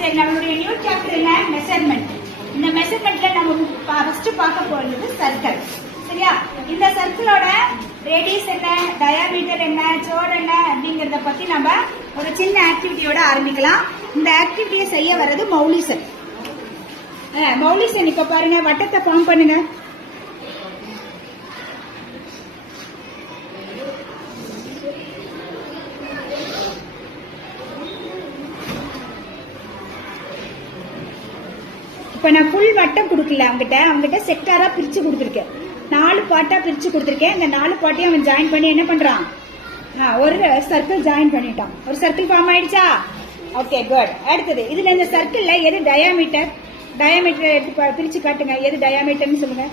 சரி நம்மளுடைய new chapter என்ன மெஷர்மெண்ட் இந்த மெஷர்மெண்ட்ல நம்ம ஃபர்ஸ்ட் பார்க்க போறது சர்க்கிள் சரியா? இந்த சர்க்கிளோட ரேடியஸ் என்ன டயாமீட்டர் என்ன சோர் என்ன அப்படிங்கறத பத்தி நம்ம ஒரு சின்ன ஆக்டிவிட்டியோட ஆரம்பிக்கலாம். இந்த ஆக்டிவிட்டியை செய்ய வர்றது மௌலிசன் மௌலிசன் இப்ப பாருங்க வட்டத்தை ஃபார்ம் பண்ணுங்க. இப்ப நான் ஃபுல் வட்டம் கொடுக்கல அவங்ககிட்ட அவங்ககிட்ட செக்டாரா பிரிச்சு கொடுத்துருக்கேன். நாலு பார்ட்டா பிரிச்சு கொடுத்துருக்கேன். இந்த நாலு பாட்டையும் அவன் ஜாயின் பண்ணி என்ன பண்றான்? ஆ, ஒரு சர்க்கிள் ஜாயின் பண்ணிட்டான். ஒரு சர்க்கிள் ஃபார்ம் ஆயிடுச்சா? ஓகே குட் அடுத்தது இதுல இந்த சர்க்கிள்ல எது டயாமீட்டர் டயாமீட்டர் எடுத்து பிரிச்சு காட்டுங்க. எது டயாமீட்டர்னு சொல்லுங்க.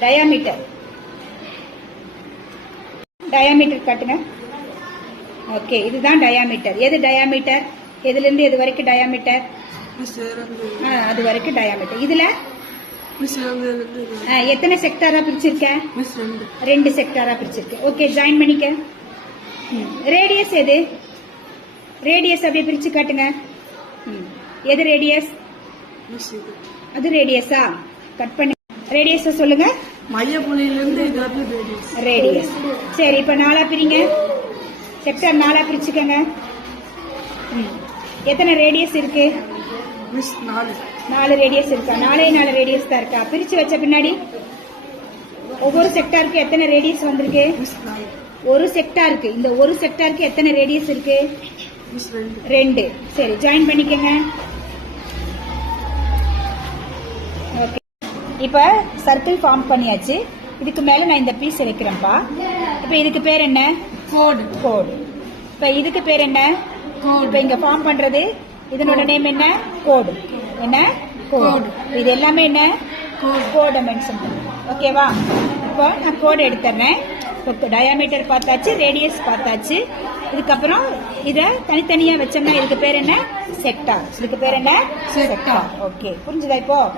டயாமீட்டர் டயாமீட்டர் காட்டுங்க. ஓகே இதுதான் டயாமீட்டர் எது டயாமீட்டர் எதுல இருந்து எது வரைக்கும் டயாமீட்டர் அது வரைக்கும் டயாமீட்டர் இதுல? எத்தனை செக்டாரா பிரிச்சிருக்க? ரெண்டு. செக்டாரா பிரிச்சிருக்க. ஓகே ஜாயின் பண்ணிக்க. ரேடியஸ் எது? ரேடியஸ் அப்படியே பிரிச்சு காட்டுங்க. எது ரேடியஸ் அது ரேடியஸா கட் பண்ணி ரேடியஸ சொல்லுங்க. மையப்புள்ளியிலிருந்து ரேடியஸ் சரி இப்ப நாலா பிரிங்க. செக்டார் நாலா பிரிச்சுக்கங்க. ம். எத்தனை ரேடியஸ் இருக்கு? மிஸ் நாலு. நாலு ரேடியஸ் இருக்கா? நாலே நாலு ரேடியஸ் தான் இருக்கா? பிரிச்சு வச்ச பின்னாடி ஒவ்வொரு செக்டாருக்கு எத்தனை ரேடியஸ் வந்திருக்கு? ஒரு செக்டாருக்கு இந்த ஒரு செக்டாருக்கு எத்தனை ரேடியஸ் இருக்கு? ரெண்டு. சரி ஜாயின் பண்ணிக்கங்க. ஓகே இப்ப சர்க்கிள் ஃபார்ம் பண்ணியாச்சு. இதுக்கு மேல நான் இந்த பீஸ் வைக்கிறேன்ப்பா இப்ப இதுக்கு பேர் என்ன? கோடு கோடு இப்ப இதுக்கு பேர் என்ன? இப்ப இங்க ஃபார்ம் பண்றது இதனோட நேம் என்ன? கோடு என்ன? கோடு இது எல்லாமே என்ன? கோடு மென்ஷன் ஓகேவா இப்போ நான் கோடு எடுத்துறேன் இப்போ டயாமீட்டர் பார்த்தாச்சு ரேடியஸ் பார்த்தாச்சு. இதுக்கப்புறம் இதை தனித்தனியா வச்சோம்னா இதுக்கு பேர் என்ன? செக்டார் இதுக்கு பேர் என்ன? Sector. ஓகே புரிஞ்சுதா இப்போ?